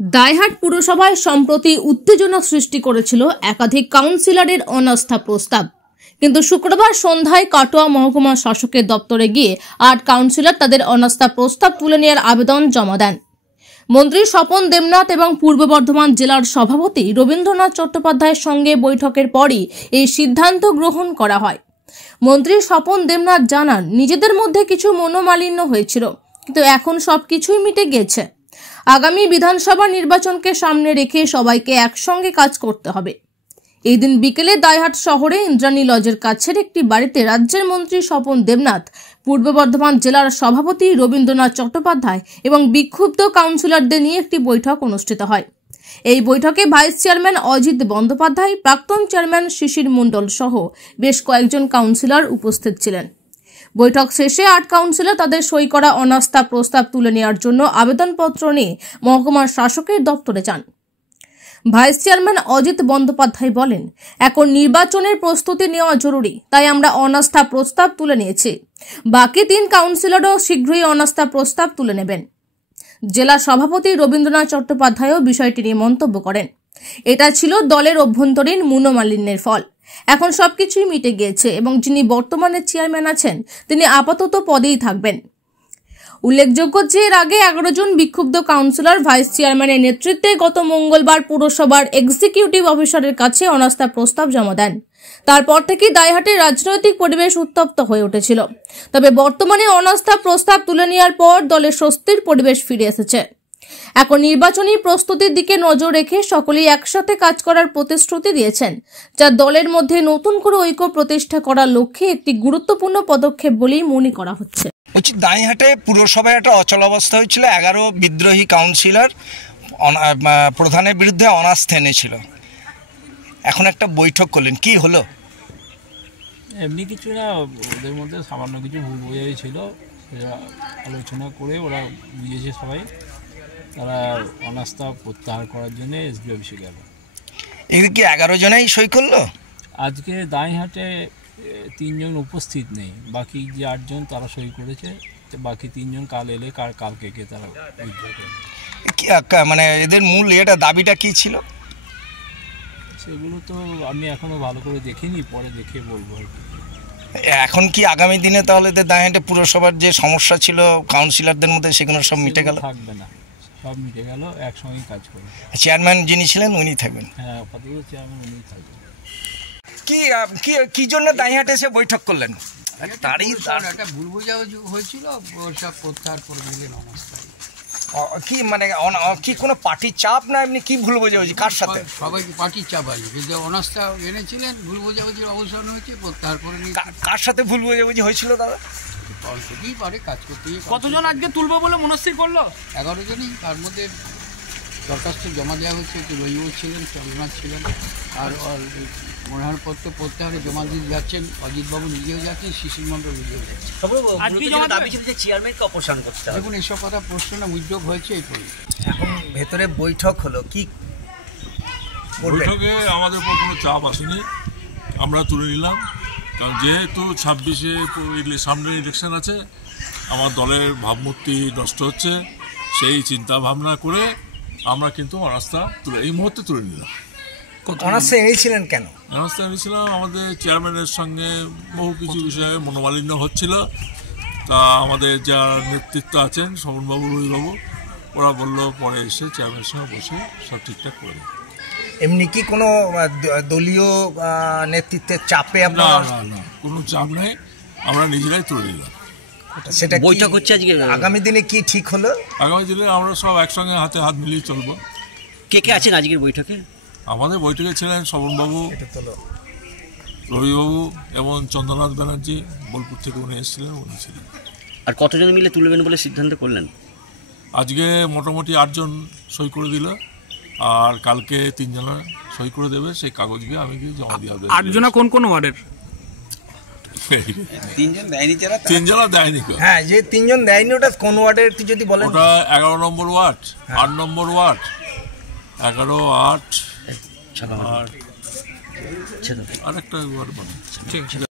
দাইহাট পুরসভায় সম্প্রতি উত্তেজনা সৃষ্টি করেছিল একাধিক কাউন্সিলরের অনাস্থা প্রস্তাব। কিন্তু শুক্রবার সন্ধ্যায় কাটোয়া মহকুমা শাসকের দপ্তরে গিয়ে ৮ কাউন্সিলর তাদের অনাস্থা প্রস্তাব তুলে নেওয়ার আবেদন জমা দেন। মন্ত্রী স্বপন দেবনাথ এবং পূর্ব বর্ধমান জেলার সভাপতি রবীন্দ্রনাথ চট্টোপাধ্যায়ের সঙ্গে বৈঠকের পরই এই সিদ্ধান্ত গ্রহণ করা হয়। মন্ত্রী স্বপন দেবনাথ জানান, নিজেদের মধ্যে কিছু মনোমালিন্য হয়েছিল, কিন্তু এখন সবকিছুই মিটে গেছে। আগামী বিধানসভা নির্বাচনকে সামনে রেখে সবাইকে একসঙ্গে কাজ করতে হবে। এই দিন বিকেলে দাইহাট শহরে ইন্দ্রাণী লজের কাছের একটি বাড়িতে রাজ্যের মন্ত্রী স্বপন দেবনাথ, পূর্ব বর্ধমান জেলার সভাপতি রবীন্দ্রনাথ চট্টোপাধ্যায় এবং বিক্ষুব্ধ কাউন্সিলরদের নিয়ে একটি বৈঠক অনুষ্ঠিত হয়। এই বৈঠকে ভাইস চেয়ারম্যান অজিত বন্দ্যোপাধ্যায়, প্রাক্তন চেয়ারম্যান শিশির মণ্ডল সহ বেশ কয়েকজন কাউন্সিলর উপস্থিত ছিলেন। বৈঠক শেষে ৮ কাউন্সিলর তাদের সই করা অনাস্থা প্রস্তাব তুলে নেওয়ার জন্য আবেদনপত্র নিয়ে মহকুমার শাসকের দপ্তরে যান। ভাইস চেয়ারম্যান অজিত বন্দ্যোপাধ্যায় বলেন, এখন নির্বাচনের প্রস্তুতি নেওয়া জরুরি, তাই আমরা অনাস্থা প্রস্তাব তুলে নিয়েছি। বাকি 3 কাউন্সিলরও শীঘ্রই অনাস্থা প্রস্তাব তুলে নেবেন। জেলা সভাপতি রবীন্দ্রনাথ চট্টোপাধ্যায়ও বিষয়টি নিয়ে মন্তব্য করেন, এটা ছিল দলের অভ্যন্তরীণ মনোমালিন্যের ফল। এখন সবকিছুই মিটে গিয়েছে এবং যিনি বর্তমানে চেয়ারম্যান আছেন তিনি আপাতত পদেই থাকবেন। উল্লেখযোগ্য যে এর আগে 11 জন বিক্ষুব্ধ কাউন্সিলর ভাইস চেয়ারম্যানের নেতৃত্বে গত মঙ্গলবার পুরসভার এক্সিকিউটিভ অফিসারের কাছে অনাস্থা প্রস্তাব জমা দেন। তারপর থেকে দাইহাটের রাজনৈতিক পরিবেশ উত্তপ্ত হয়ে উঠেছিল। তবে বর্তমানে অনাস্থা প্রস্তাব তুলে নেওয়ার পর দলে স্বস্তির পরিবেশ ফিরে এসেছে। এখন নির্বাচনী প্রস্তুতির দিকে নজর রেখে সকলেই একসাথে কাজ করার প্রতিশ্রুতি দিয়েছেন, যা দলের মধ্যে নতুন করে ঐক্য প্রতিষ্ঠা করার লক্ষ্যে একটি গুরুত্বপূর্ণ পদক্ষেপ বলেই মনে করা হচ্ছে। দাইহাটে পুরসভায় একটা অচলাবস্থা হয়েছিল। 11 বিদ্রোহী কাউন্সিলর প্রধানের বিরুদ্ধে অনাস্থা এনেছিল। এখন একটা বৈঠক করলেন, কি হলো? এমনি কিছু না, ওদের মধ্যে সামান্য কিছু ভুল বোঝাই ছিল, সেটা আলোচনা করে ওরা বুঝেছে সবাই। তারা অনাস্থা প্রত্যাহার করার জন্য এসডি অফিসে গেল। এগুলি কি 11 জনেই সই করলো? আজকে দাইহাটে 3 জন উপস্থিত নেই, বাকি যে 8 জন তারা সই করেছে। বাকি 3 জন কাল এলে কালকে তারা মানে এদের মূল দাবিটা কি ছিল সেগুলো তো আমি এখনো ভালো করে দেখিনি, পরে দেখে বলবো। এখন কি আগামী দিনে তাহলে দাইহাটে পুরসভার যে সমস্যা ছিল কাউন্সিলরদের মধ্যে সেগুলো সব মিটে গেল? থাকবে না, সব মিটে গেল, একসঙ্গে কাজ করবে। চেয়ারম্যান যিনি ছিলেন উনি থাকবেন? হ্যাঁ, আপাতত চেয়ারম্যান উনি থাকবেন। কি জন্য দাইহাটে এসে বৈঠক করলেন? তারই একটা ভুল বোঝাবুঝি হয়েছিল, সব প্রত্যাহার করে দিলেন অনাস্থায়। কি মানে কি কোনো পার্টির চাপ না এমনি কি ভুল বোঝাবুঝি কার সাথে? সবাইকে পার্টির চাপ আছে, কিন্তু অনাস্থা এনেছিলেন, ভুল বোঝাবুঝির অবসান হয়েছে, প্রত্যাহার করে নিয়ে। কার সাথে ভুল বোঝাবুঝি হয়েছিল দাদা? অল্পতেই পারে কাজ করতে। কতজন আজকে তুলবো বলে মনস্থির করলো? 11 জনই। তার মধ্যে দরখাস্ত জমা দেওয়া হয়েছে, রবিবাবু ছিলেন, চন্দ্রনাথ ছিলেন, আর মনোনয়নপত্র প্রত্যাহারে জমা দিতে যাচ্ছেন অজিতবাবু নিজেও যাচ্ছেন, শিশির মণ্ডল নিজেও যাচ্ছেন। দেখুন, এসব কথা প্রশ্ন না, উদ্যোগ হয়েছে এই পর্যন্ত। এখন ভেতরে বৈঠক হলো, কি বৈঠকে আমাদের উপর কোনো চাপ আসেনি, আমরা তুলে নিলাম। কারণ যেহেতু 26-এ সামনে ইলেকশন আছে, আমার দলের ভাবমূর্তি নষ্ট হচ্ছে, সেই চিন্তা ভাবনা করে আমরা কিন্তু অনাস্থা এই মুহূর্তে তুলে নিলাম। অনাস্থা এনেছিলেন কেন? অনাস্থা এনেছিলাম আমাদের চেয়ারম্যানের সঙ্গে বহু কিছু বিষয়ে মনোমালিন্য হচ্ছিল। তা আমাদের যারা নেতৃত্ব আছেন, শোভনবাবু, রবিবাবু, ওরা বললো পরে এসে চেয়ারম্যানের সঙ্গে বসে সব ঠিকঠাক করে। এমনি কি কোনো দলীয় নেতৃত্বের চাপে? না, কোনো চাপ নেই, আমরা নিজেরাই তুলে নিলাম। সেটা বৈঠক হচ্ছে আজকে। আগামী দিনে কি ঠিক হলো? আগামী দিনে আমরা সব একসঙ্গে হাতে হাত মিলিয়ে চলবো। কে আছেন আজকের বৈঠকে? আমাদের বৈঠকে ছিলেন শোভনবাবু, রবিবাবু এবং চন্দ্রনাথ ব্যানার্জি, বোলপুর থেকে উনি এসেছিলেন, উনি ছিলেন। আর কতজন মিলে তুলবেন বলে সিদ্ধান্ত করলেন? আজকে মোটামুটি 8 জন সই করে দিল, আর কালকে 3 জনা সই করে দেবে। সেই কাগজকে আমি জমা দিয়ে হবে। 8 জনা কোন কোন ওয়ার্ডের? 3 জনা দেয়নি। হ্যাঁ, যে 3 জন দেয়নি ওটা কোন ওয়ার্ডের একটু যদি বলেন? ওটা 11 নম্বর ওয়ার্ড, 8 নম্বর ওয়ার্ড, 11, 8 আর একটা ওয়ার্ড। ঠিক আছে।